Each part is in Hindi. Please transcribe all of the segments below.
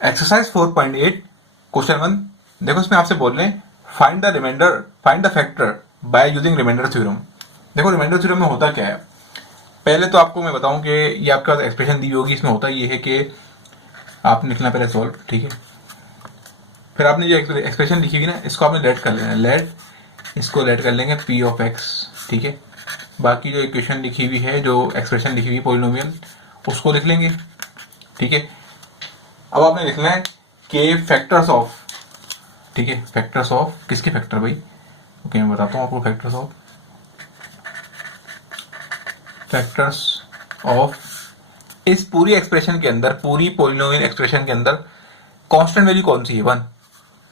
Exercise 4.8 question 1। देखो इसमें आपसे बोल रहे हैं find the remainder, find the factor by using remainder theorem. देखो रिमाइंडर थ्योरम में होता क्या है, पहले तो आपको मैं बताऊं कि ये आपके पास एक्सप्रेशन दी होगी। इसमें होता ये है कि आपने लिखना पहले सॉल्व, ठीक है। फिर आपने जो एक्सप्रेशन लिखी हुई ना, इसको आपने लेट कर लेना, लेट, इसको लेट कर लेंगे पी ऑफ एक्स, ठीक है। बाकी जो इक्वेशन लिखी हुई है, जो एक्सप्रेशन लिखी हुई है पॉलिनोमियल, उसको लिख लेंगे, ठीक है। अब आपने लिखना है कि फैक्टर्स ऑफ, ठीक है, फैक्टर्स ऑफ किसके फैक्टर भाई, ओके मैं बताता हूँ आपको। फैक्टर्स ऑफ, फैक्टर्स ऑफ इस पूरी एक्सप्रेशन के अंदर, पूरी पॉलिनोमियल एक्सप्रेशन के अंदर कांस्टेंट वैल्यू कौन सी है, 1,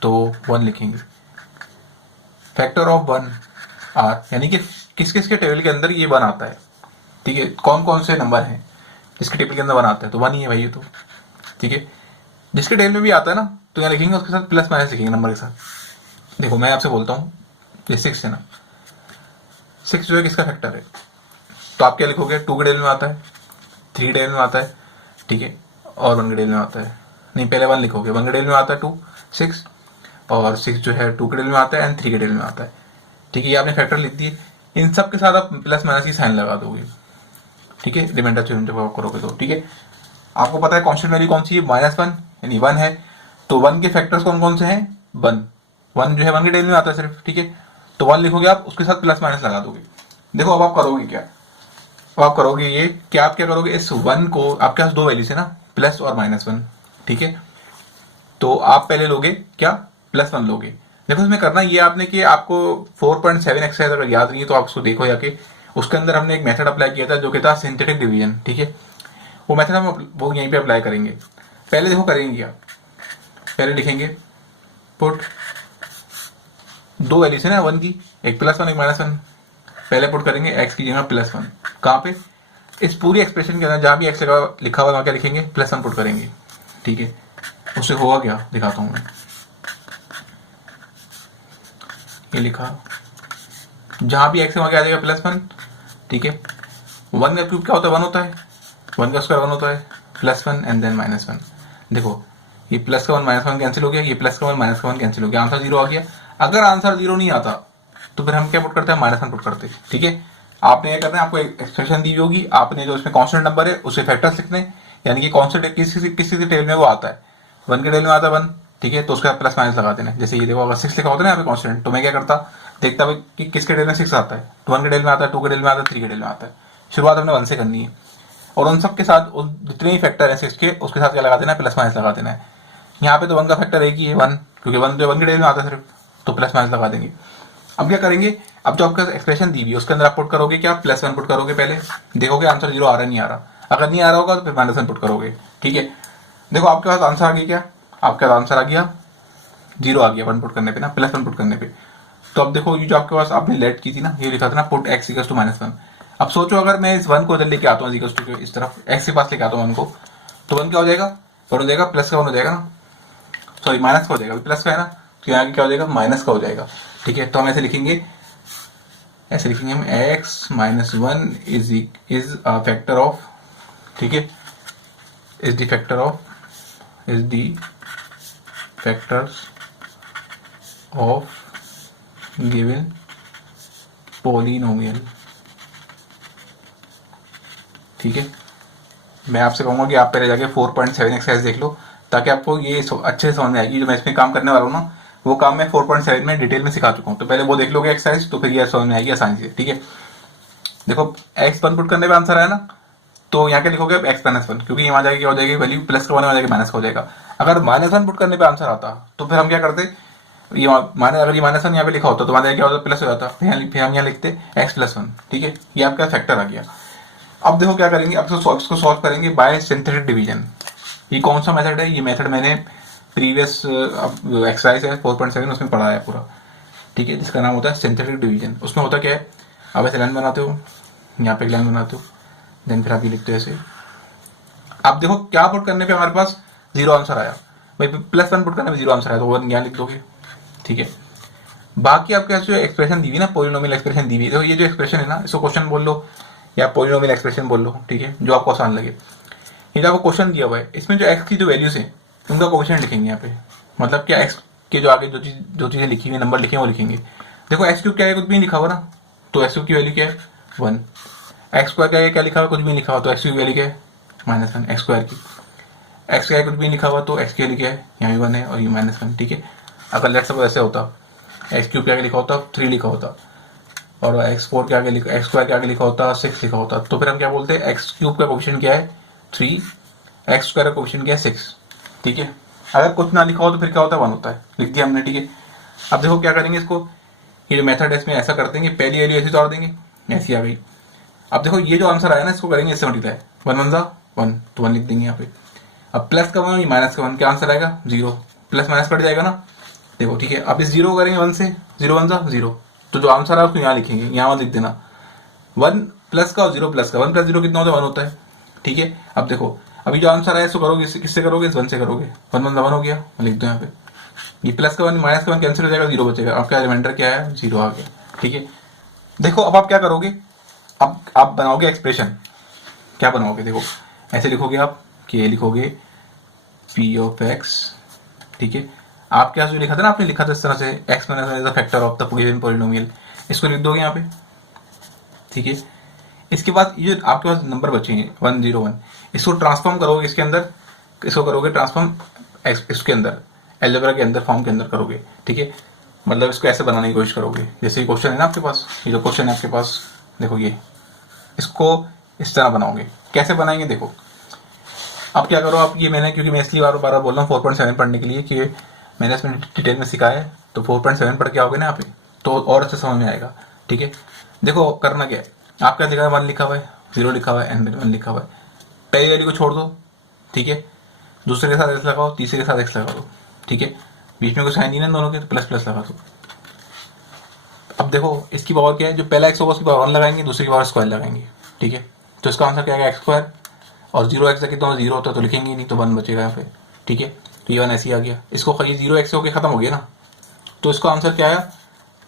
तो 1 लिखेंगे। फैक्टर ऑफ 1 आर, यानी कि किस किस के टेबल के अंदर ये 1 आता है, ठीक है। कौन कौन से नंबर हैं जिसके टेबल के अंदर 1 आता है, तो 1 ही है भाई ये तो, ठीक है। जिसके टेबल में भी आता है ना, तो यहाँ लिखेंगे उसके साथ प्लस माइनस लिखेंगे नंबर के साथ। देखो मैं आपसे बोलता हूँ, ये 6 है ना, 6 जो है किसका फैक्टर है, तो आप क्या लिखोगे, 2 के टेबल में आता है, 3 के टेबल में आता है, ठीक है, और 1 के टेबल में आता है। नहीं, पहले 1 लिखोगे, 1 के टेबल में आता है 2, 6, और 6 जो है 2 के टेबल में आता है एंड 3 के टेबल में आता है, ठीक है। ये आपने फैक्टर लिख दिए, इन सब के साथ आप प्लस माइनस की साइन लगा दोगे, ठीक है। रिमाइंडर थ्योरम जब आप करोगे तो, ठीक है। आपको पता है कांस्टेंट वैल्यू कौन सी है, -1 यानी 1 है, तो 1 के फैक्टर्स कौन कौन से हैं, 1, 1 जो है 1 के टेबल में आता है सिर्फ, ठीक है। तो 1 लिखोगे आप, उसके साथ प्लस माइनस लगा दोगे। देखो अब आप करोगे क्या, अब आप करोगे ये क्या, आप क्या करोगे, इस 1 को, आपके पास 2 वैल्यूज है ना, प्लस और -1, ठीक है। तो आप पहले लोगे क्या, +1 लोगे। देखो इसमें करना ये आपने कि आपको 4.7 एक्सरसाइज अगर याद नहीं है तो आप उसको देखो जाके, उसके अंदर हमने एक मेथड अप्लाई किया था जो कि था सिंथेटिक डिवीजन, ठीक है। वो मेथड हम वो यहीं पे अप्लाई करेंगे। पहले देखो करेंगे क्या, पहले लिखेंगे पुट, 2 वैल्यूज है ना 1 की, एक +1 एक -1, पहले पुट करेंगे x की जगह +1, कहाँ पे, इस पूरी एक्सप्रेशन के अंदर जहां भी x लिखा हुआ वहां क्या लिखेंगे, +1 पुट करेंगे, ठीक है। उससे होगा क्या दिखाता हूं मैं, ये लिखा, जहां भी x है वहां क्या आ जाएगा, +1, ठीक है। 1 का क्यूब क्या होता है, 1 होता है, 1 का स्क्वायर 1 होता है, +1 एंड देन -1। देखो ये प्लस का 1 -1 कैंसिल हो गया, ये प्लस का 1 -1 कैंसिल हो गया, आंसर 0 आ गया। अगर आंसर 0 नहीं आता तो फिर हम क्या पुट करते हैं, -1 पुट करते हैं, ठीक है। आपने ये करना है, आपको एक एक्सप्रेशन दी होगी, आपने जो इसमें कांस्टेंट नंबर है उसे फैक्टर्स लिखने, यानी कि कांस्टेंट किसी टेबल में वो आता है, 1 के टेबल में आता है 1, ठीक है, तो उसका प्लस माइनस लगा देना। जैसे ये देखो अगर 6 लिखा होता है ना यहाँ पे कांस्टेंट, तो मैं क्या करता, देखता भाई कि किसके टेबल में 6 आता है, तो 1 के टेबल में आता है, 2 के टेबल में आता है, 3 के टेबल में आता है। शुरुआत हमने 1 से करनी है, और उन सब के साथ जितने ही फैक्टर है 6 के, उसके साथ क्या लगा देना है, प्लस माइनस लगा देना है। यहाँ पे तो 1 का फैक्टर एक ही है 1, क्योंकि 1 जो 1 के टेबल में आता है सिर्फ, तो प्लस माइनस लगा देंगे। अब क्या करेंगे, अब जो आपका एक्सप्रेशन दी हुई है उसके अंदर आप पुट करोगे क्या, +1 पुट करोगे, पहले देखोगे आंसर 0 आ रहा नहीं आ रहा, अगर नहीं आ रहा होगा तो फिर -1 पुट करोगे, ठीक है। देखो आपके पास आंसर आ गया क्या, आपके पास आंसर आ गया 0 आ गया 1 पुट करने पे ना, +1 पुट करने पे। तो अब देखो ये जो आपके पास आपने लेट की थी ना, ये लिखा था ना पुट x = -1। अब सोचो अगर मैं इस 1 को इधर लेके आता हूँ इस तरफ x के पास लेके आता हूँ 1 को, तो 1 क्या हो जाएगा, 1 हो जाएगा, प्लस का 1 हो जाएगा ना, सॉरी माइनस का हो जाएगा, प्लस का है ना, तो यहाँ क्या हो जाएगा, माइनस का हो जाएगा, ठीक है। तो हम ऐसे लिखेंगे हम x - 1 is a factor of, ठीक है, is the factors of given polynomial, ठीक है। मैं आपसे कहूंगा कि आप पहले जाके 4.7 एक्सरसाइज देख लो, ताकि आपको ये अच्छे से समझ में आएगी। जो मैं इसमें काम करने वाला हूँ ना, वो काम मैं 4.7 में डिटेल में सिखा चुका हूँ, तो पहले वो देख लोगे एक्सरसाइज, तो फिर ये समझ में आएगी आसानी से, ठीक है। देखो x1 पुट करने पे आंसर आया ना, तो यहाँ क्या लिखोगे x -1, क्योंकि यहाँ जाके क्या हो जाएगी वैल्यू, प्लस का 1 हो जाएगा, माइनस का हो जाएगा। अगर -1 पुट करने पे आंसर आता तो फिर हम क्या करते, ये अगर ये -1 यहाँ पे लिखा होता तो वहां क्या होता, प्लस हो जाता, फिर हम यहाँ लिखते x + 1, ठीक है। ये आपका फैक्टर आ गया। अब देखो क्या करेंगे, अब इसको सॉल्व करेंगे बाय सिंथेटिक डिवीजन। ये कौन सा मेथड है, ये मेथड मैंने प्रीवियस एक्सरसाइज है 4.7 उसमें पढ़ा है पूरा, ठीक है, जिसका नाम होता है सिंथेटिक डिवीजन। उसमें होता क्या है, आप ऐसे लाइन बनाते हो, यहाँ पे लाइन बनाते हो, देन फिर आप ये लिखते हो ऐसे। आप देखो क्या पुट करने पे हमारे पास 0 आंसर आया, भाई +1 पुट करने पे 0 आंसर आया, तो 1 यहाँ लिख दोगे, ठीक है। बाकी आपके पास जो एक्सप्रेशन दी हुई ना, पॉलिनोमियल एक्सप्रेशन दी हुई है, तो ये जो एक्सप्रेशन है ना, इसको क्वेश्चन बोल लो या पॉलिनोमियल एक्सप्रेशन बोल लो, ठीक है, जो आपको आसान लगे। ये जो आपको क्वेश्चन दिया हुआ है, इसमें जो x की जो वैल्यूज है, उनका कोफिशिएंट लिखेंगे यहाँ पे, मतलब क्या एक्स के जो आगे जो चीज़ें लिखी हुई नंबर लिखे हैं वो लिखेंगे। देखो एक्स क्यूब क्या है, कुछ भी नहीं लिखा हुआ ना, तो एक्स क्यूब की वैल्यू क्या है 1। एक्स स्क्वायर क्या है, क्या लिखा हुआ, कुछ भी नहीं लिखा हुआ, तो एक्स क्यूब की वैल्यू क्या है -1 एक्स स्क्वायर की। एक्स क्या है, कुछ भी नहीं लिखा हुआ, तो एक्स की वैल्यू क्या है, यहाँ भी 1 है और ये -1, ठीक है। अगर लेट्स सपोज ऐसे होता, एक्स क्यूब के आगे लिखा होता 3 लिखा होता और एक्स स्क्वायर के आगे लिखा होता 6 लिखा होता, तो फिर हम क्या बोलते हैं, एक्स क्यूब का कोफिशिएंट क्या है 3, एक्स स्क्वायर का कोफिशिएंट क्या है 6, ठीक है। अगर कुछ ना लिखा हो तो फिर क्या होता है 1 होता है, लिख दिया हमने, ठीक है। अब देखो क्या करेंगे इसको, ये जो मेथड है इसमें ऐसा करते हैं कि पहली वैल्यू ऐसी तोड़ देंगे, ऐसी आ गई। अब देखो ये जो आंसर आया ना इसको करेंगे इससे मल्टीप्लाई, 1 1 1 तो 1 लिख देंगे यहाँ पे। अब प्लस का 1 माइनस का 1, क्या आंसर आएगा 0, प्लस माइनस कट जाएगा ना, देखो ठीक है। अब इस 0 करेंगे 1 से, 0 1 0, तो जो आंसर है उसको यहाँ लिखेंगे, यहाँ लिख देना 1 प्लस का और 0 प्लस का, 1 प्लस 0 कितना होता है 1 होता है, ठीक है। अब देखो अभी जो आंसर है इसको करोगे, किससे करोगे, इस 1 से करोगे, 1 1 1 हो गया, लिख दो यहाँ पे। ये प्लस का 1 माइनस का 1 कैंसिल हो जाएगा, 0 बचेगा, आपका रिमाइंडर क्या है 0 आ गया, ठीक है। देखो अब आप क्या करोगे, अब आप बनाओगे एक्सप्रेशन, क्या बनाओगे, देखो ऐसे लिखोगे आप कि ये लिखोगे पी ऑफ एक्स, ठीक है। आपके पास जो लिखा था ना, आपने लिखा था इस तरह से x minus one is the factor of the given polynomial, इसको लिख दोगे यहाँ पे, ठीक है। इसके बाद ये जो आपके पास नंबर बचेंगे 1 0 1, इसको ट्रांसफॉर्म करोगे इसके अंदर, इसको करोगे ट्रांसफॉर्म इसके अंदर, अलजेब्रा के अंदर, फॉर्म के अंदर करोगे, ठीक है। मतलब इसको ऐसे बनाने की कोशिश करोगे, जैसे ये क्वेश्चन है ना आपके पास, ये जो क्वेश्चन है आपके पास, देखो ये, इसको इस तरह बनाओगे। कैसे बनाएंगे देखो, अब क्या करो आप, ये मैंने, क्योंकि मैं इसलिए बार बार बोल रहा हूँ 4.7 पढ़ने के लिए कि मैंने इसमें डिटेल में सिखाया है, तो 4.7 पढ़ के आओगे ना यहाँ पे तो और अच्छे समझ में आएगा, ठीक है। देखो करना क्या है, आपका लिखा है 1 लिखा हुआ है, 0 लिखा हुआ है एंड 1 लिखा हुआ है, पहली वैल्यू को छोड़ दो, ठीक है। दूसरे के साथ एक्स लगाओ, तीसरे के साथ एक्स लगा दो, ठीक है। बीच में कोई साइन नहीं है दोनों के, तो प्लस प्लस लगा दो। अब देखो इसकी पावर क्या है, जो पहला एक्स होगा उसकी पावर 1 लगाएंगे, दूसरी की पावर स्क्वायर लगाएंगे, ठीक है। तो इसका आंसर क्या आएगा एक्स स्क्वायर, और 0 एक्स कितना 0 होता है तो लिखेंगे ही नहीं, तो 1 बचेगा यहाँ पे, ठीक है। तो ये 1 ऐसे ही आ गया, इसको ये 0 एक्स होकर खत्म हो गया ना, तो इसका आंसर क्या आया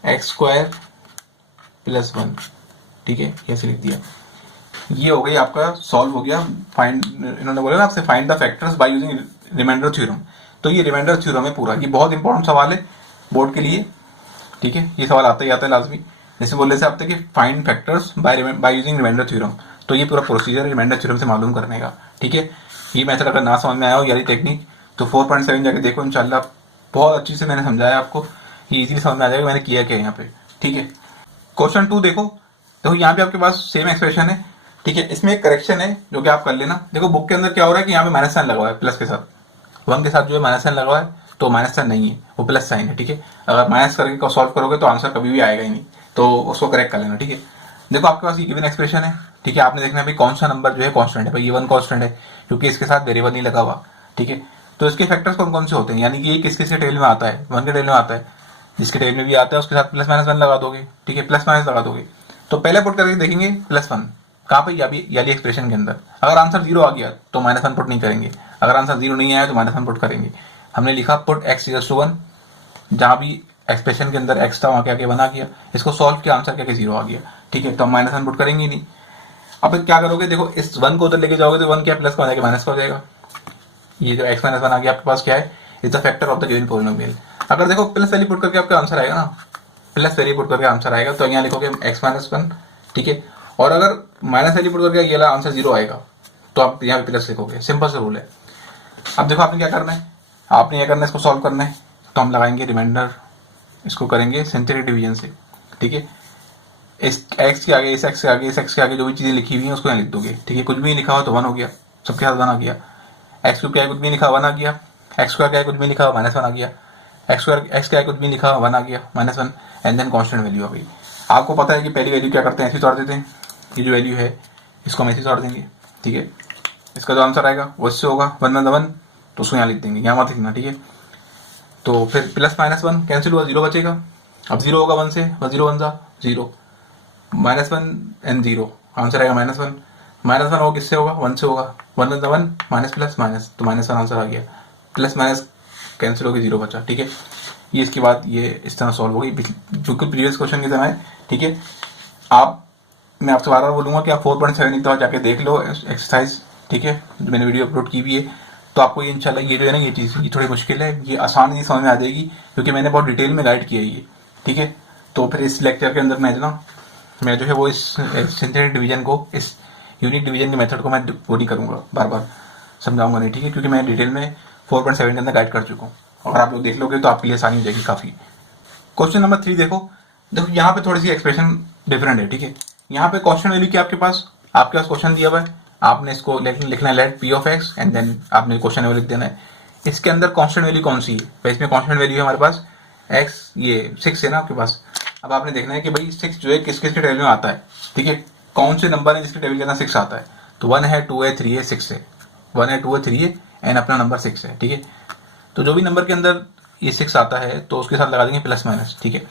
एक्स स्क्वायर प्लस 1, ठीक है, ऐसे लिख दिया। ये हो गई आपका सॉल्व हो गया, फाइंड, इन्होंने बोला ना आपसे find the factors by using remainder theorem, तो ये रिमाइंडर थ्योरम है पूरा, ये बहुत इंपॉर्टेंट सवाल है बोर्ड के लिए, ठीक है। ये सवाल आता ही आता है लाजमी, जैसे बोलने से आपसे कि find factors by using remainder theorem, तो ये पूरा प्रोसीजर रिमाइंडर थ्योरम से मालूम करने का, ठीक है। ये मेथड अगर ना समझ में आया हो यारी टेक्निक, तो 4.7 जाके देखो इंशाल्लाह, बहुत अच्छी से मैंने समझाया आपको, ये इजीली समझ में आ जाएगा मैंने किया क्या यहाँ पे, ठीक है। क्वेश्चन 2 देखो, देखो यहाँ पे आपके पास सेम एक्सप्रेशन है, ठीक है। इसमें एक करेक्शन है जो कि आप कर लेना। देखो बुक के अंदर क्या हो रहा है कि यहाँ पे माइनस साइन लगा हुआ है प्लस के साथ, 1 के साथ जो है माइनस साइन लगा हुआ है, तो माइनस साइन नहीं है, वो प्लस साइन है, ठीक है। अगर माइनस करके सॉल्व करोगे तो आंसर कभी भी आएगा ही नहीं, तो उसको करेक्ट कर लेना, ठीक है। देखो आपके पास ये गिवन एक्सप्रेशन है, ठीक है। आपने देखना है भाई कौन सा नंबर जो है कांस्टेंट है, भाई ये 1 कांस्टेंट है क्योंकि इसके साथ वेरिएबल नहीं लगा हुआ, ठीक है। तो इसके फैक्टर्स कौन कौन से होते हैं, यानी कि ये किस किस के टेबल में आता है, 1 के टेबल में आता है, जिसके टेबल में भी आता है उसके साथ प्लस माइनस 1 लगा दोगे, ठीक है, प्लस माइनस लगा दोगे। तो पहले पुट करके देखेंगे +1 कहाँ पे, याली एक्सप्रेशन के अंदर। अगर आंसर 0 आ गया तो -1 पुट नहीं करेंगे, अगर आंसर 0 नहीं आया तो -1 पुट करेंगे। हमने लिखा पुट x = 1, जहां भी एक्सप्रेशन के अंदर x था वहां क्या क्या बना किया, इसको सॉल्व किया, आंसर क्या 0 आ गया, ठीक है। तो हम -1 पुट करेंगे नहीं। अब क्या करोगे, देखो इस 1 को उधर लेके जाओगे तो 1 क्या प्लस का हो जाएगा, माइनस का हो जाएगा। ये जो x - 1 आ गया आपके पास क्या है, is the factor of the given polynomial. अगर देखो प्लस वैल्यू पुट करके आपका आंसर आएगा ना, प्लस वैल्यू पुट करके आंसर आएगा, तो यहाँ लिखोगे x - 1, ठीक है। और अगर माइनस वैल्यू पुट करके ये आंसर 0 आएगा तो आप यहाँ पे प्लस लिखोगे, सिंपल सा रूल है। अब देखो आपने क्या करना है, आपने क्या करना है, इसको सॉल्व करना है, तो हम लगाएंगे रिमाइंडर, इसको करेंगे सिंथेटिक डिवीजन से, ठीक है। इस x के आगे, इस x के आगे, इस x के आगे जो भी चीजें लिखी हुई हैं उसको यहाँ लिख दोगे, ठीक है। कुछ भी नहीं लिखा हुआ तो 1 हो गया, सबके साथ 1 आ गया। x क्यूब क्या है, कुछ भी लिखा 1 आ गया। x स्क्वायर क्या है, कुछ भी लिखा हुआ -1 आ गया। x स्क्वायर x क्या है, कुछ भी लिखा हुआ 1 आ गया, -1, एंड देन कांस्टेंट वैल्यू आ गई। आपको पता है कि पहली वैल्यू क्या करते हैं, ऐसी तोड़ देते हैं, ये जो वैल्यू है इसको हम ऐसे तोड़ देंगे, ठीक है। इसका जो आंसर आएगा वो इससे होगा 1 1 1, तो उसको यहाँ लिख देंगे, यहाँ मत लिखना, ठीक है। तो फिर प्लस -1 कैंसिल हुआ, 0 बचेगा। अब 0 होगा 1 से, 0 1 0, -1 एंड 0, आंसर आएगा -1। -1 होगा किससे होगा, 1 से होगा, 1 1 1 माइनस प्लस माइनस, तो -1 आंसर आ गया, प्लस माइनस कैंसिल होकर 0 बचा, ठीक है। ये इसके बाद ये इस तरह सॉल्व होगी, बिल्कुल प्रीवियस क्वेश्चन की तरह है, ठीक है। आप, मैं आपसे बार बार बोलूंगा कि आप 4.7 एक दफा जाके देख लो एक्सरसाइज, ठीक है, मैंने वीडियो अपलोड की भी है, तो आपको ये इंशाल्लाह ये जो है ना ये चीज़ ये थोड़ी मुश्किल है, ये आसान नहीं समझ में आ जाएगी क्योंकि मैंने बहुत डिटेल में गाइड किया है ये, ठीक है। तो फिर इस लेक्चर के अंदर मैं जो है वो इस सिंथेटिक डिवीजन को, इस यूनिट डिवीजन के मेथड को मैं वो नहीं करूँगा, बार बार समझाऊंगा नहीं, ठीक है, क्योंकि मैं डिटेल में 4.7 के अंदर गाइड कर चुका हूँ। अगर आप लोग देख लोगे तो आपके लिए आसानी हो जाएगी काफ़ी। क्वेश्चन नंबर 3 देखो यहाँ पे थोड़ी सी एक्सप्रेशन डिफरेंट है, ठीक है। यहाँ पे क्वेश्चन वैल्यू की आपके पास क्वेश्चन दिया हुआ है, आपने इसको लिखना है let p of x and then आपने क्वेश्चन वैल्यू लिख देना है। इसके अंदर कांस्टेंट वैल्यू कौन सी है? तो इसमें कांस्टेंट वैल्यू है हमारे पास एक्स, ये 6 है ना आपके पास। अब आपने देखना है कि भाई 6 जो है किस किस के टेबल में आता है, ठीक है, कौन से नंबर है जिसके टेबल के अंदर 6 आता है। तो 1 है, 2 है, 3 है, 6 है, 1 है, 2 है, 3 है एंड अपना नंबर 6 है, ठीक है। तो जो भी नंबर के अंदर ये 6 आता है तो उसके साथ लगा देंगे प्लस माइनस, ठीक है।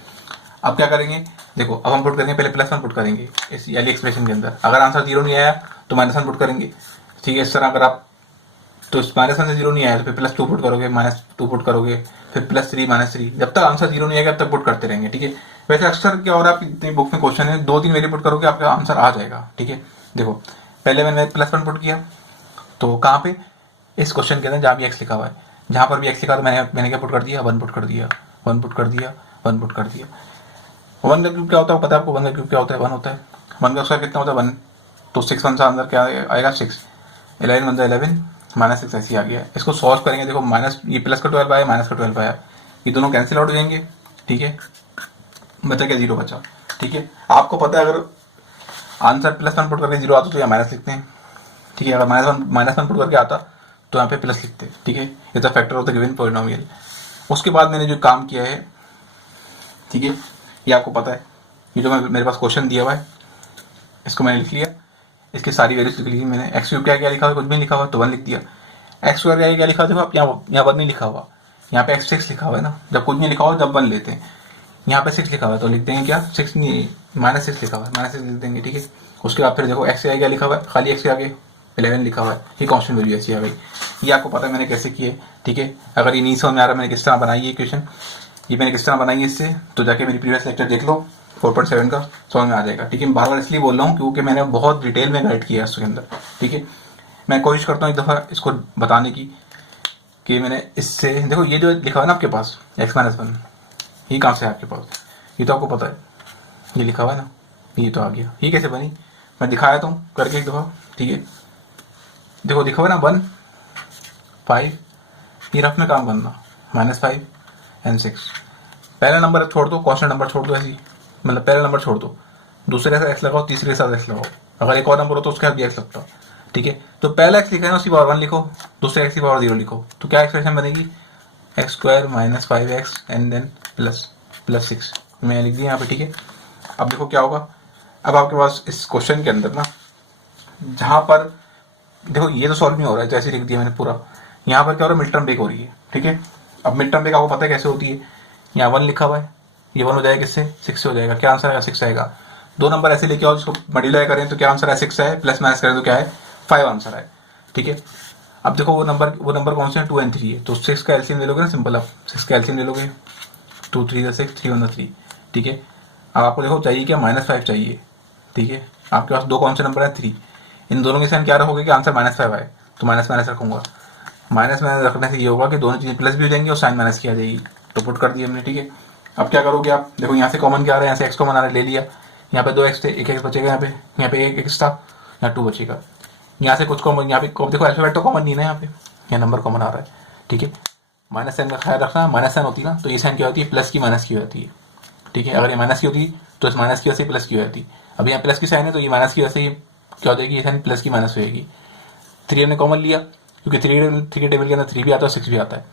अब क्या करेंगे, देखो अब हम पुट करेंगे, पहले प्लस 1 पुट करेंगे इस वाली एक्सप्रेशन के अंदर। अगर आंसर 0 नहीं आया तो -1 पुट करेंगे, ठीक है। इस तरह अगर आप तो -1 से 0 नहीं आया तो फिर +2 पुट करोगे, -2 पुट करोगे, फिर +3 -3, जब तक आंसर 0 नहीं आएगा तब तक पुट करते रहेंगे, ठीक है। वैसे अक्सर क्या हो रहा है, आप इतनी बुक में क्वेश्चन है 2-3 वैल्यू पुट करोगे आपका आंसर आ जाएगा, ठीक है। देखो पहले मैंने +1 पुट किया, तो कहाँ पे, इस क्वेश्चन के अंदर जहाँ भी एक्स लिखा हुआ है, जहाँ पर भी एक्स लिखा हुआ है मैंने क्या पुट कर दिया, 1 पुट कर दिया, 1 पुट कर दिया, 1 पुट कर दिया। 1 का क्यूब क्या होता है पता है आपको? 1 का क्यूब क्या होता है? 1 होता है। 1 का स्क्वायर कितना होता है? 1। तो 6 1 से अंदर क्या आएगा? 6। 11 1 11 -6 ऐसे ही आ गया। इसको सॉल्व करेंगे, देखो माइनस ये प्लस का 12 आया, माइनस का 12 आया, ये दोनों कैंसिल आउट हो जाएंगे, ठीक है। बचा क्या? 0 बचा, ठीक है। आपको पता है अगर आंसर +1 पुट करके 0 आता तो यहाँ माइनस लिखते हैं, ठीक है। अगर -1 पुट करके आता तो यहाँ पे प्लस लिखते हैं, ठीक है। ये तो factor of the given polynomial. उसके बाद मैंने जो काम किया है, ठीक है, ये आपको पता है, ये जो मेरे पास क्वेश्चन दिया हुआ है इसको मैंने लिख लिया, इसकी सारी वैल्यूज लिख ली मैंने। एक्स क्यूब क्या लिखा हुआ है? कुछ भी लिखा हुआ तो 1 लिख दिया। एक्स स्क्वायर क्या लिखा हुआ? देखो आप यहाँ 1 नहीं लिखा हुआ, यहाँ पे x6 लिखा हुआ है ना। जब कुछ नहीं लिखा हुआ जब 1 लेते हैं, यहाँ पे 6 लिखा हुआ है तो लिख देंगे क्या? 6 नहीं, -6 लिखा हुआ है, -6 लिख देंगे, ठीक है। उसके बाद फिर देखो एक्स क्या लिखा हुआ है, खाली एक्स के आगे 11 लिखा हुआ है, ये कांस्टेंट वैल्यू ऐसी आ गई। ये आपको पता है मैंने कैसे किए, ठीक है। अगर ये नहीं समझ में आ रहा मैंने किस तरह बनाई है इक्वेशन, ये मैंने किस तरह बनाई है इससे, तो जाके मेरी प्रीवियस लेक्चर देख लो 4.7 का, समझ में आ जाएगा, ठीक है। बार बार इसलिए बोल रहा हूँ क्योंकि मैंने बहुत डिटेल में गाइड किया है उसके अंदर, ठीक है। मैं कोशिश करता हूँ एक दफ़ा इसको बताने की कि मैंने इससे, देखो ये जो लिखा हुआ है ना आपके पास x-1, ये कहाँ से है आपके पास? ये तो आपको पता है, ये लिखा हुआ है ना, ये तो आ गया। ये कैसे बनी मैं दिखाया तो करके एक दफ़ा, ठीक है। देखो लिखा हुआ है ना 1 5, ये रफ में काम करना, -5 एंड 6। पहला नंबर छोड़ दो, कांस्टेंट नंबर छोड़ दो, ऐसी मतलब पहला नंबर छोड़ दो, दूसरे के साथ एक्स लगाओ, तीसरे के साथ एक्स लगाओ, अगर एक और नंबर हो तो उसके साथ भी एक्स लगता, ठीक है। तो पहला एक्स लिखा है ना उसी पावर 1 लिखो, दूसरे एक्स की पावर 0 लिखो, तो क्या एक्सप्रेशन बनेगी? x² -5x एंड देन +6 मैं लिख दिया यहाँ पे, ठीक है। अब देखो क्या होगा, अब आपके पास इस क्वेश्चन के अंदर ना, जहाँ पर देखो ये तो सॉल्व नहीं हो रहा है, जैसे लिख दिया मैंने पूरा, यहाँ पर क्या हो रहा है, मिड टर्म ब्रेक हो रही है, ठीक है। अब मिड टर्म ब्रेक आपको पता है कैसे होती है, यहाँ 1 लिखा हुआ है, ये 1 हो जाएगा किससे? 6 से हो जाएगा। क्या आंसर आएगा? 6 आएगा। दो नंबर ऐसे लेके आओ जिसको मल्टीप्लाई करें तो क्या आंसर है? 6 है, प्लस माइनस करें तो क्या है? 5 आंसर है, ठीक है। अब देखो वो नंबर कौन से हैं? 2 और 3 है, तो 6 का एलसीएम ले लोगे ना, सिंपल आप 6 का एलसीएम ले लोगे, 2 3 6 3 1 3, ठीक है। अब आपको देखो चाहिए क्या? -5 चाहिए, ठीक है। आपके पास दो कौन से नंबर है? 3, इन दोनों के साइन क्या रखोगे कि आंसर -5 आए, तो माइनस रखूंगा। माइनस रखने से ये होगा कि दोनों चीजें प्लस भी हो जाएंगी और साइन माइनस की आ जाएगी, तो पुट कर दिया हमने, ठीक है। अब क्या करोगे आप? देखो यहाँ से कॉमन क्या आ रहा है, यहाँ से एक्स कॉमन आ रहा है, ले लिया। यहाँ पे 2x थे, एक एक्स बचेगा, यहाँ पे एक एक्स था, यहाँ 2 बचेगा। यहाँ से कुछ कॉमन, यहाँ पे देखो अल्फाबेट तो कॉमन नहीं है ना, यहाँ नंबर कॉमन आ रहा है, ठीक है। माइनस साइन का ख्याल रखना, माइनस साइन होती है ना तो ये साइन क्या होती है? प्लस की माइनस की होती है, ठीक है। अगर ये माइनस की होती तो इस माइनस की वजह से प्लस की हो जाती। अब यहाँ प्लस की साइन है तो ये माइनस की वजह से क्या हो जाएगी? ये साइन प्लस की माइनस हो जाएगी। 3 हमने कॉमन लिया क्योंकि 3 के टेबल के अंदर 3 भी आता है और 6 भी आता है,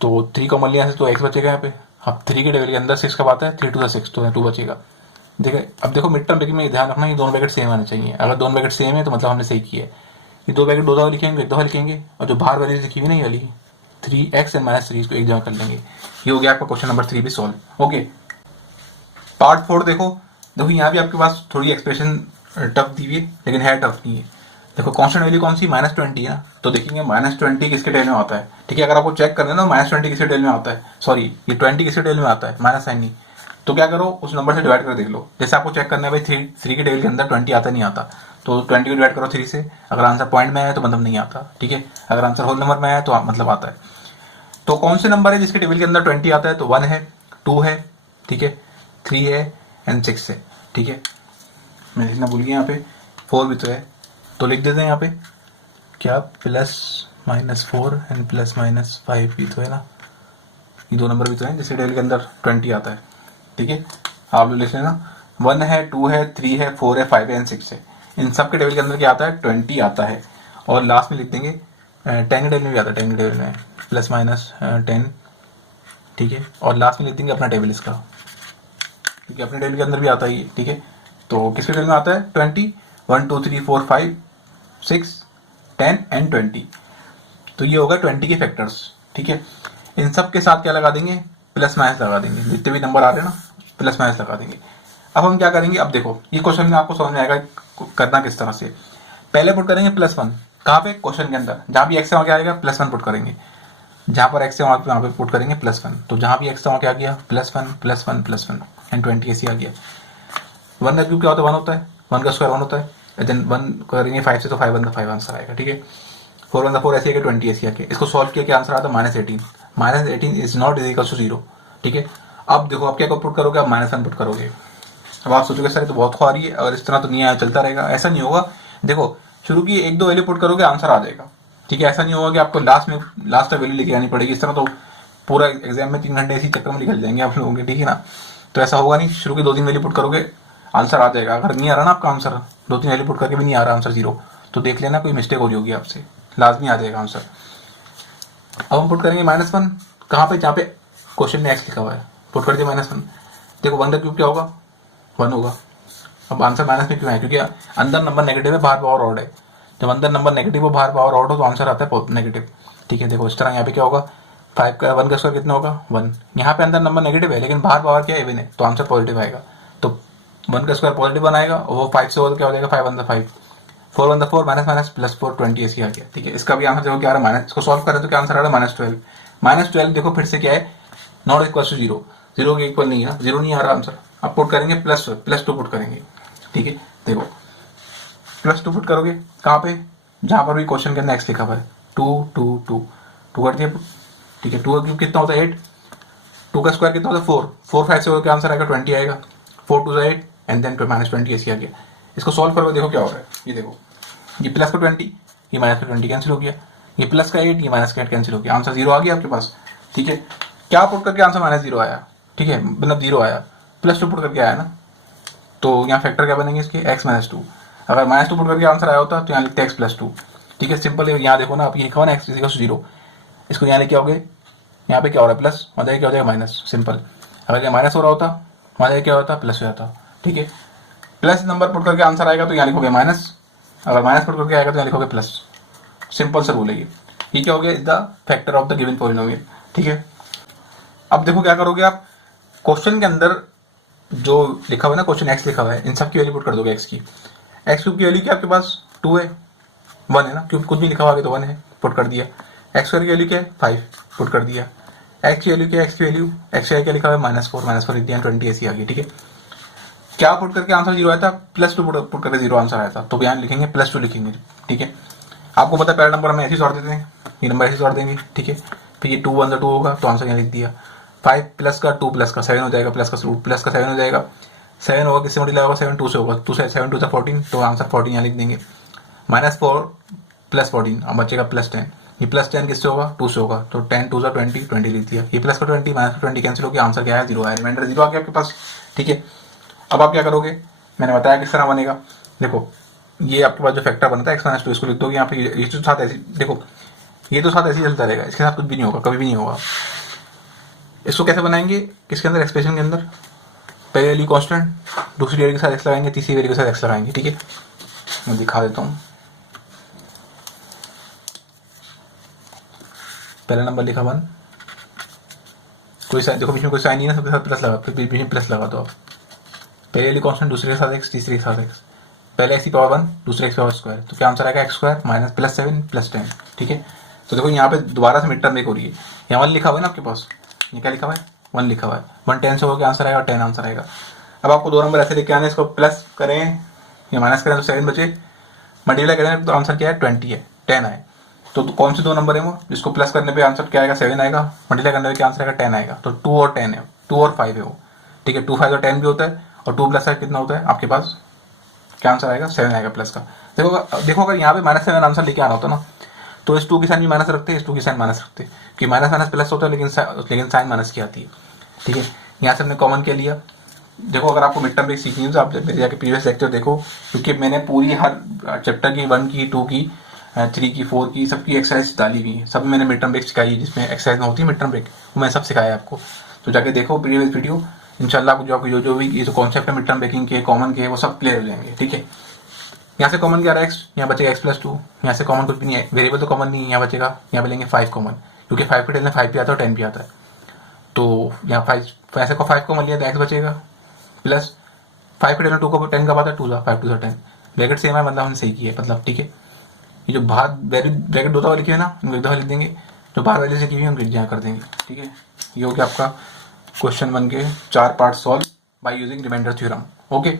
तो 3 कॉमन लिया तो x बचेगा यहाँ पे। अब 3 के टेबल के अंदर 6 कब आता है? 3 2 6, तो 2 बचेगा। देखिए अब देखो मिड टर्म ब्रैकेट में ध्यान रखना, ये दोनों ब्रैकेट सेम आने चाहिए। अगर दोनों ब्रैकेट सेम है तो मतलब हमने सही किया है। ये दो ब्रैकेट 2 दफा लिखेंगे, एक दफा लिखेंगे, और जो बाहर वैल्यू लिखी हुई नहीं वाली 3x एंड -3 इसको एक जगह कर लेंगे। ये हो गया आपका क्वेश्चन नंबर 3 भी सॉल्व। ओके, पार्ट 4 देखो यहाँ भी आपके पास थोड़ी एक्सप्रेशन टफ दी हुई है, लेकिन है टफ नहीं है। देखो कांस्टेंट वैल्यू कौन सी? -20 है ना, तो देखेंगे -20 किसके टेल में आता है, ठीक है। अगर आपको चेक करना है ना -20 किसके टेल में आता है, सॉरी ये 20 किसके टेल में आता है, माइनस साइन नहीं, तो क्या करो उस नंबर से डिवाइड कर देख लो। जैसे आपको चेक करना है भाई 3 के टेबल के अंदर 20 आता नहीं आता, तो 20 को डिवाइड करो 3 से, अगर आंसर पॉइंट में आया तो मतलब नहीं आता, ठीक है, अगर आंसर होल नंबर में आया तो मतलब आता है। तो कौन से नंबर है जिसके टेबल के अंदर 20 आता है? तो 1 है, 2 है, ठीक है, 3 है एंड 6 है, ठीक है। मैं लिखना भूल गया, यहाँ पे 4 भी तो है, तो लिख देते हैं यहाँ पे क्या, +-4 एंड +-5 भी तो है ना, ये दो नंबर भी तो हैं जिसके टेबल के अंदर 20 आता है, ठीक है। आप लोग लिख लेना 1 है, 2 है, 3 है, 4 है, 5 है एंड 6 है। इन सब के टेबल के अंदर क्या आता है? 20 आता है। और लास्ट में लिख देंगे 10 के टेबल में भी आता है, 10 के टेबल में +-10, ठीक है। और लास्ट में लिख देंगे अपना टेबल इसका, क्योंकि अपने टेबल के अंदर भी आता है ये, ठीक है। तो किसके टेबल में आता है? 20, 1 2 3 4 5 6 10 एंड 20। तो ये होगा 20 के फैक्टर्स, ठीक है। इन सब के साथ क्या लगा देंगे? +- लगा देंगे, जितने भी नंबर आ रहे हैं ना +- लगा देंगे। अब हम क्या करेंगे? अब देखो ये क्वेश्चन में आपको समझ में आएगा करना किस तरह से। पहले पुट करेंगे +1, कहाँ पे? क्वेश्चन के अंदर, जहाँ भी x है वहाँ क्या आएगा? +1 पुट करेंगे, जहाँ पर x है वहाँ पे पुट करेंगे +1। तो जहाँ भी x है वहाँ क्या गया? +1 +1 +1 एंड 20 ऐसे आ गया। 1 का क्यूब क्या होता है? 1 होता है, 1 का स्क्वायर 1 होता है, देन 1 करेंगे 5 से तो 5 1 5 आंसर आएगा, ठीक है। 4 1 4 ऐसे आएगा, 20 ऐसे आके इसको सॉल्व किया, क्या आंसर आता है? -18। -18 is not is equal to 0, ठीक है। अब देखो आप क्या पुट करोगे? आप -1 पुट करोगे। अब आप सोचोगे सर ये तो बहुत खुआरी है, और इस तरह तो नहीं आया, चलता रहेगा। ऐसा नहीं होगा, देखो शुरू की 1-2 वैल्यू पुट करोगे आंसर आ जाएगा, ठीक है। ऐसा नहीं होगा कि आपको लास्ट तक वैल्यू लेके आनी पड़ेगी, इस तरह तो पूरा एग्जाम में 3 घंटे इसी चक्कर में निकल जाएंगे आप लोगों के, ठीक है ना। तो ऐसा होगा नहीं, शुरू की 2-3 वैल्यू पुट करोगे आंसर आ जाएगा। अगर नहीं आ रहा ना आपका आंसर, 2-3 वैल्यू पुट करके भी नहीं आ रहा आंसर 0, तो देख लेना कोई मिस्टेक हो रही होगी आपसे, लाजमी आ जाएगा आंसर। अब हम पुट करेंगे -1, कहाँ पे? जहाँ पे क्वेश्चन में x लिखा हुआ है, पुट कर दिया -1। देखो 1 का क्यूब क्या होगा? 1 होगा। अब आंसर माइनस में क्यों है? क्योंकि अंदर नंबर नेगेटिव है, बाहर पावर ऑड है। जब अंदर नंबर नेगेटिव हो, बाहर पावर ऑड हो, तो आंसर आता है नेगेटिव, ठीक है। देखो इस तरह यहाँ पे क्या होगा? 5 का 1 का स्क्वायर कितना होगा? 1। यहाँ पे अंदर नंबर नेगेटिव है लेकिन बाहर पावर क्या है? इवन है, तो आंसर पॉजिटिव आएगा। तो 1 का स्क्वायर पॉजिटिव बनाएगा, और वो 5 से होगा तो क्या हो जाएगा? 5 1 5, 4 1 4 माइनस +4 20 ऐसे आ गया, ठीक है। इसका भी आंसर देखो क्या आ रहा है? माइनस, इसको सॉल्व करें तो क्या आंसर आ रहा है? -12। -12 देखो फिर से क्या है? नॉट इक्वल टू 0, 0 के इक्वल नहीं है ना, 0 नहीं आ रहा आंसर। अब पुट करेंगे +2 पुट करेंगे, ठीक है। देखो +2 पुट करोगे कहाँ पे? जहाँ पर भी क्वेश्चन के अंदर x लिखा हुआ है, 2 2 2 2 कर दिया, ठीक है। 2 का क्यूब कितना होता है? 8। 2 का स्क्वायर कितना होता है? 4। 4 5 से क्या आंसर आएगा? 20 आएगा। 4 2 8 एंड देन -20 ऐसे आ गया। इसको सॉल्व करोगे, देखो क्या हो रहा है। ये देखो, ये प्लस का 20, ये माइनस का 20 कैंसिल हो गया, ये प्लस का 8, ये माइनस का 8 कैंसिल हो गया, आंसर 0 आ गया आपके पास, ठीक है। क्या पुट करके आंसर -0 आया, ठीक है, मतलब 0 आया। +2 पुट करके आया ना, तो यहाँ फैक्टर क्या बनेंगे इसके? x - 2। अगर -2 पुट करके आंसर आया होता तो यहाँ लिखते x +2, ठीक है। सिंपल है। यहाँ देखो ना, आप ये लिखा हुआ ना x = 0, इसको यहाँ लेके आओगे, यहाँ पे क्या हो रहा है? प्लस, मतलब क्या हो जाएगा? Minus, simple. अगर ये माइनस हो रहा होता, मतलब क्या होता? प्लस हो जाता, ठीक है। प्लस नंबर पुट करके आंसर आएगा तो यहाँ लिखोगे माइनस, अगर माइनस पुट करके आएगा तो यहाँ लिखोगे प्लस। सिंपल सर बोलेगी। ये क्या हो गया? Is the factor of the given polynomial, ठीक है। अब देखो क्या करोगे आप, क्वेश्चन के अंदर जो लिखा हुआ है ना, क्वेश्चन x लिखा हुआ है, इन सब की वैल्यू पुट कर दोगे। x की, x क्यूब की वैल्यू क्या आपके पास? 2 है, 1 है ना, क्योंकि कुछ भी लिखा हुआ है तो 1 है, पुट कर दिया। x स्क्वायर की वैल्यू क्या है? 5, पुट कर दिया। x की वैल्यू क्या है? x की वैल्यू, x क्या लिखा हुआ है? -4 लिख दिया, 20 ऐसी आ गई, ठीक है। क्या पुट करके आंसर 0 आया था? +2 पुट करके 0 आंसर आया था, तो यहाँ लिखेंगे +2 लिखेंगे, ठीक है। आपको पता है पहला नंबर हमें ऐसे ही सॉर्ट देते हैं, ये नंबर ऐसे सॉर्ट देंगे, ठीक है। फिर ये 2 1 2 होगा तो आंसर यहाँ लिख दिया। 5 प्लस का 2 प्लस का 7 हो जाएगा, प्लस का 7 हो जाएगा। 7 होगा, किससे मल्टीप्लाई होगा? 7 2 से होगा, 2 से 7 2 से 14, तो आंसर 14 यहाँ लिख देंगे। -4 + 14, अब बचेगा +10। ये +10 किससे होगा? 2 से होगा, तो 10 2 20 20 लिख दिया। ये प्लस का 20 माइनस का 20 कैंसिल हो गया, आंसर क्या है? 0 आया, रिमाइंडर 0 आ गया आपके पास, ठीक है। अब आप क्या करोगे? मैंने बताया किस तरह बनेगा। देखो ये आपके पास जो फैक्टर बनता है x - 2, इसको लिख दोगे यहाँ पे। ये तो साथ ऐसे, देखो ये तो साथ ऐसे ही चलता रहेगा, इसके साथ कुछ भी नहीं होगा, कभी भी नहीं होगा। इसको कैसे बनाएंगे? किसके अंदर? एक्सप्रेशन के अंदर। पहली वैल्यू कांस्टेंट, दूसरी वैल्यू के साथ x लगाएंगे, तीसरी वैल्यू के साथ x लगाएंगे, ठीक है। मैं दिखा देता हूँ। पहला नंबर लिखा 1, कोई साइन, देखो बीच में कोई साइन नहीं है, सबके साथ प्लस लगा, फिर बीच में प्लस लगा दो आप। पहले वाली कांस्टेंट, दूसरे के साथ x, तीसरे के साथ x। पहले x की पावर 1, दूसरे x की पावर स्क्वायर, तो क्या आंसर आएगा? x स्क्वायर माइनस +7 +10, ठीक है। तो देखो यहाँ पे दोबारा से मिड टर्म एक हो रही है, यहाँ 1 लिखा हुआ है ना आपके पास, ये क्या लिखा हुआ है? 1 लिखा हुआ है। 1 10 से होगा, आंसर आएगा 10 आंसर आएगा। अब आपको 2 नंबर ऐसे लेके आने, इसको प्लस करें या माइनस करें तो 7 बचे, मल्टीप्लाई करेंगे तो आंसर क्या है 20 है, 10 आए। तो कौन से दो नंबर है वो जिसको प्लस करने पे आंसर क्या आएगा 7 आएगा, मल्टीप्लाई करने पे क्या आंसर आएगा 10 आएगा। तो 2 और 10 है, 2 और 5 है वो, ठीक है। 2 5 और 10 भी होता है, और 2 प्लस कितना होता है आपके पास, क्या आंसर आएगा 7 आएगा प्लस का। देखो अगर यहाँ पे -7 आंसर लेके आना होता ना, तो इस 2 की साइन भी माइनस रखते, इस 2 की साइन माइनस रखते, कि माइनस माइनस प्लस होता है, लेकिन साइन माइनस की आती है, ठीक है। यहाँ से हमने कॉमन क्या लिया। देखो अगर आपको मिड टर्म ब्रेक सीखनी है तो आप मेरे जाके प्रीवियस लेक्चर देखो, क्योंकि मैंने पूरी हर चैप्टर की 1 की 2 की 3 की 4 की सबकी एक्सरसाइज डाली हुई है, सब मैंने मिड टर्म ब्रेक सिखाई है, जिसमें एक्सरसाइज में होती है मिड टर्म ब्रेक, वो मैं सब सिखाया आपको। तो जाके देखो प्रीवियस वीडियो, इंशाल्लाह आपको जो भी ये जो कॉन्सेप्ट है मिड टर्म ब्रेकिंग के, कॉमन के, वो सब क्लियर हो जाएंगे, ठीक है। यहाँ से कॉमन क्या रहा है x, यहाँ बचेगा x+2, यहाँ से कॉमन कुछ भी नहीं है, वेरिएबल तो कॉमन नहीं है, यहाँ बचेगा, यहाँ पे लेंगे 5 कॉमन, क्योंकि 5 के टेल में 5 भी आता है और 10 भी आता है। तो यहाँ 5 ऐसे को 5 कॉमन लिया तो x बचेगा, प्लस 5 के टेल में 2 को 10 का आता है, 2 5 2 10, ब्रैकेट सेम है, मतलब हमने सही किया है, मतलब ठीक है। ये जो बाहर ब्रैकेट 2 दफा लिखे है ना, उनको 1 दफा लिख देंगे, जो बाहर वाले से की हुई है उनको यहाँ कर देंगे, ठीक है। ये हो गया आपका क्वेश्चन 1 के 4 part solve by using remainder theorem, okay.